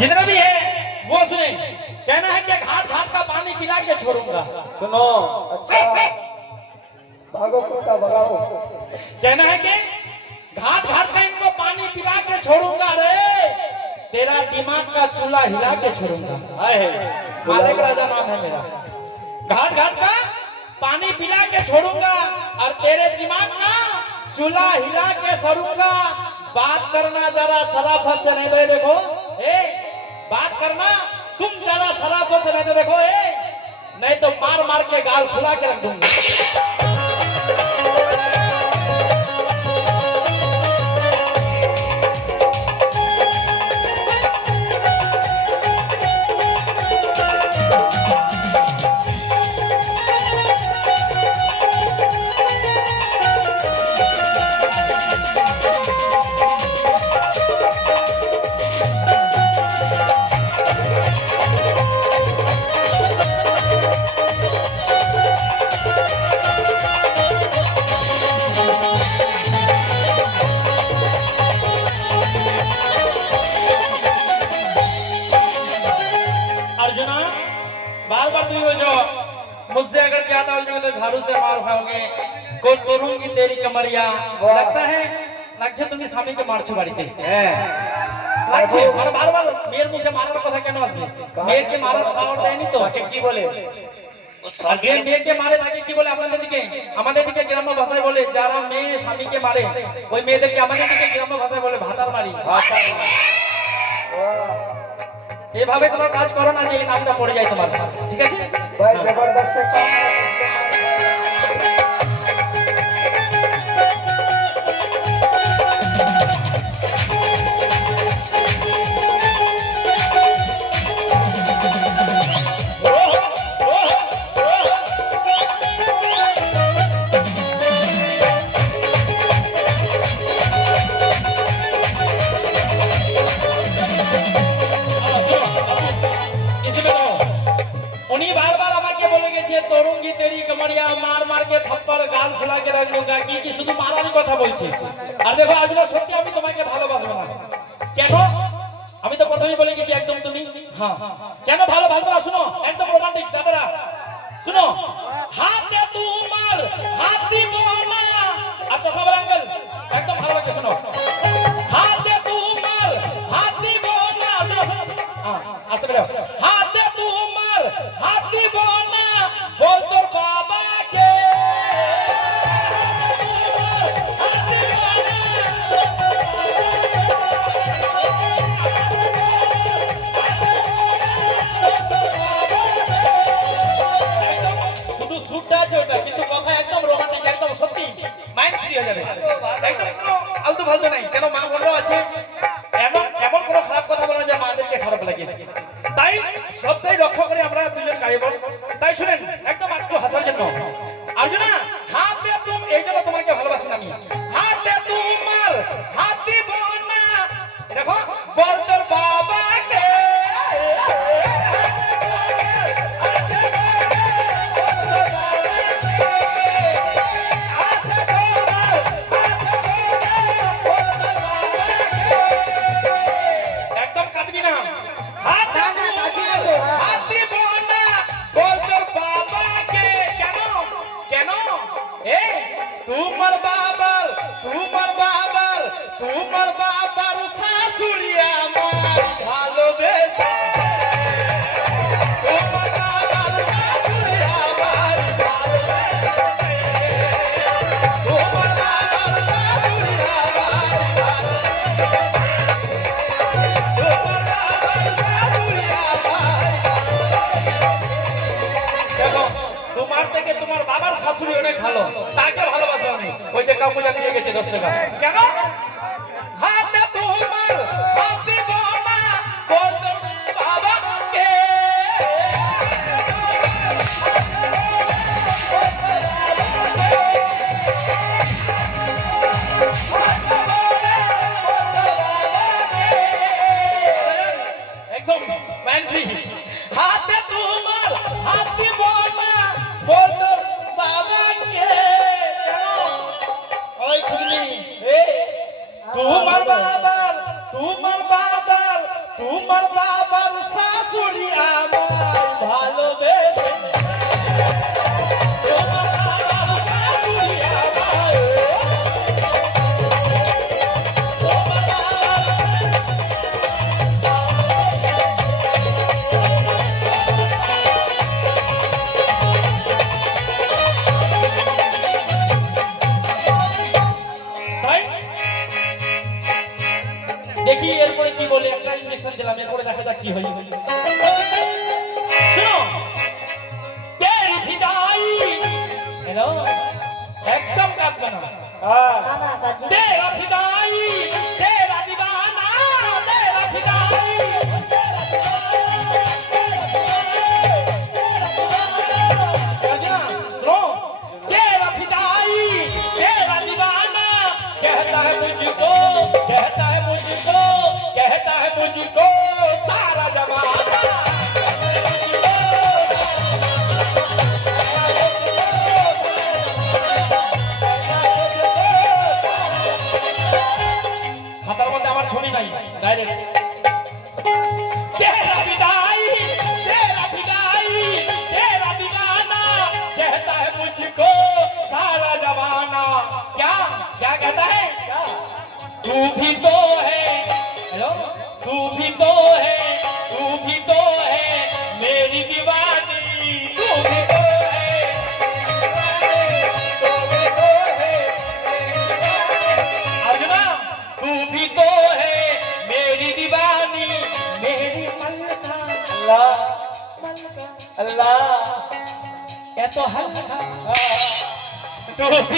जितना भी है वो सुने। कहना है कि घाट घाट का पानी पिला के छोड़ूंगा। सुनो। अच्छा भागो कुत्ता भगाओ। कहना है कि घाट घाट का इनको पानी पिला के छोड़ूंगा रे, तेरा दिमाग का चूल्हा हिला के छोड़ूंगा। मालिक राजा नाम है मेरा। घाट घाट का पानी पिला के छोड़ूंगा और तेरे दिमाग का चूल्हा हिला के छोड़ूंगा। बात करना जरा शराफत से नहीं तो देखो बात करना तुम जरा शराफत से नहीं तो देखो नहीं तो मार मार के गाल फुला के रख दूंगा। बार बार तुम बोलो मुझसे अगर ज्यादा हो जाओगे तो झाड़ू से मार खाओगे। को तोड़ूंगी तेरी कमरिया। लगता है লাগছে তুমি স্বামীকে মারছো বাড়িতে। লাগছে মানে বারবার মেয়ের মুখে মারার কথা কেন আসবে? মেয়েকে মারার পাওয়ার দেয়নি তো। তাকে কি বলে? আগে মেয়েকে মারে তাকে কি বলে আপনাদের দিকে? আমাদের দিকে গ্রাম্য ভাষায় বলে যারা মেয়ে স্বামীকে মারে ওই মেয়েদেরকে আমাদের দিকে গ্রাম্য ভাষায় বলে ভাতার মারি। এভাবে তোমার কাজ করো না যে এই নামটা পড়ে যায় তোমার। ঠিক আছে ভাই জবরদস্ত কাম। तोड़ूंगी तेरी कमरिया मार मार के थप्पड़ गाल फुला के रख दूंगा की शुद्ध मारार कथा बोलছি। আর দেখো আজ না সত্যি আমি তোমাকে ভালোবাসবো না। কেন? আমি তো প্রথমেই বলে গেছি একদম তুমি হ্যাঁ কেন ভালোবাসবো না শুনো একদম রোমান্টিক দাদারা শুনো। হাতে তোমার হাতি বোনা আচ্ছা খবর আঙ্কেল একদম ভালো লাগে শুনো। হাতে তোমার হাতি বোনা হ্যাঁ আস্তে বলো। হাতে তোমার হাতি বোনা बोल तोर बाबा के শুধু সুটটা আছে ওটা কিন্তু কথা একদম রোমান্টিক একদম সত্যি মাইন্ড ফ্রি হয়ে যাবে একদম কোনো আলতু ফালতু নাই। কেন মা বললো আছে এমন এমন কোনো খারাপ কথা বলে যে মাদেরকে খারাপ লাগে তাই সবটাই লক্ষ্য করে আমরা দুজন গাইব। তাই শুনেন একদম একটু হাসার জন্য আর্জুনা হাত দে তুমি এই জন্য তোমাকে ভালোবাসি আমি। হাত দে তোমার হাতি বোনা দেখো বল তোর বাবাকে একদম কাঁদবি না। হাত হাতি বোনা বল তোর বাবাকে কেন কেন তোমার বাবার শাশুড়ি আমার ভালোবেসে তোমার বাবার শাশুড়ি আমার ভালোবেসে তোমার বাবার শাশুড়ি আমার তোমার বাবার শাশুড়ি দেখো তোমার থেকে তোমার বাবার শাশুড়ি অনেক ভালো তাকে ভালোবাসো আমি। ওই যে কাউকে জানিয়ে গেছে 10 টাকা কেন? হাতে তোমার হাতি বোনা বল তোর বাবাকে একদম ম্যান ফ্রি। হাতে তোমার হাতি বোনা বল তোর বাবাকে কেন? ওই খুলি তোমার বাবার তোমার বাবার শাশুড়ি আমায় ভালোবেসে তোমার বাবার শাশুড়ি আমায় তোমার বাবার তাই দেখি এরপরে কি বলে একটা ইঞ্জেকশন দিলাম এরপরে দেখা যাক কি হয় শুনো তেরি ফিদাই হ্যালো একদম কাঁদবে না তেরা ফিদাই তেরা দিবানা তেরা ফিদাই सुनो तेरा फिदाई तेरा दीवाना कहता है मुझको कहता है मुझको कहता है मुझको सारा जमाना খাতার মধ্যে আমার ছবি নাই ডাইরেক্ট तेरा फिदाई तेरा फिदाई तेरा दीवाना कहता है मुझको सारा जमाना क्या क्या कहता है तू भी तो है हेलो तू भी तो है तू भी तो है मेरी दीवानी तू भी तो है तू भी तो है अर्जुना तू भी तो है मेरी दीवानी मेरी मल्लिका अल्लाह मल्लिका अल्लाह ये तो हल्का तू भी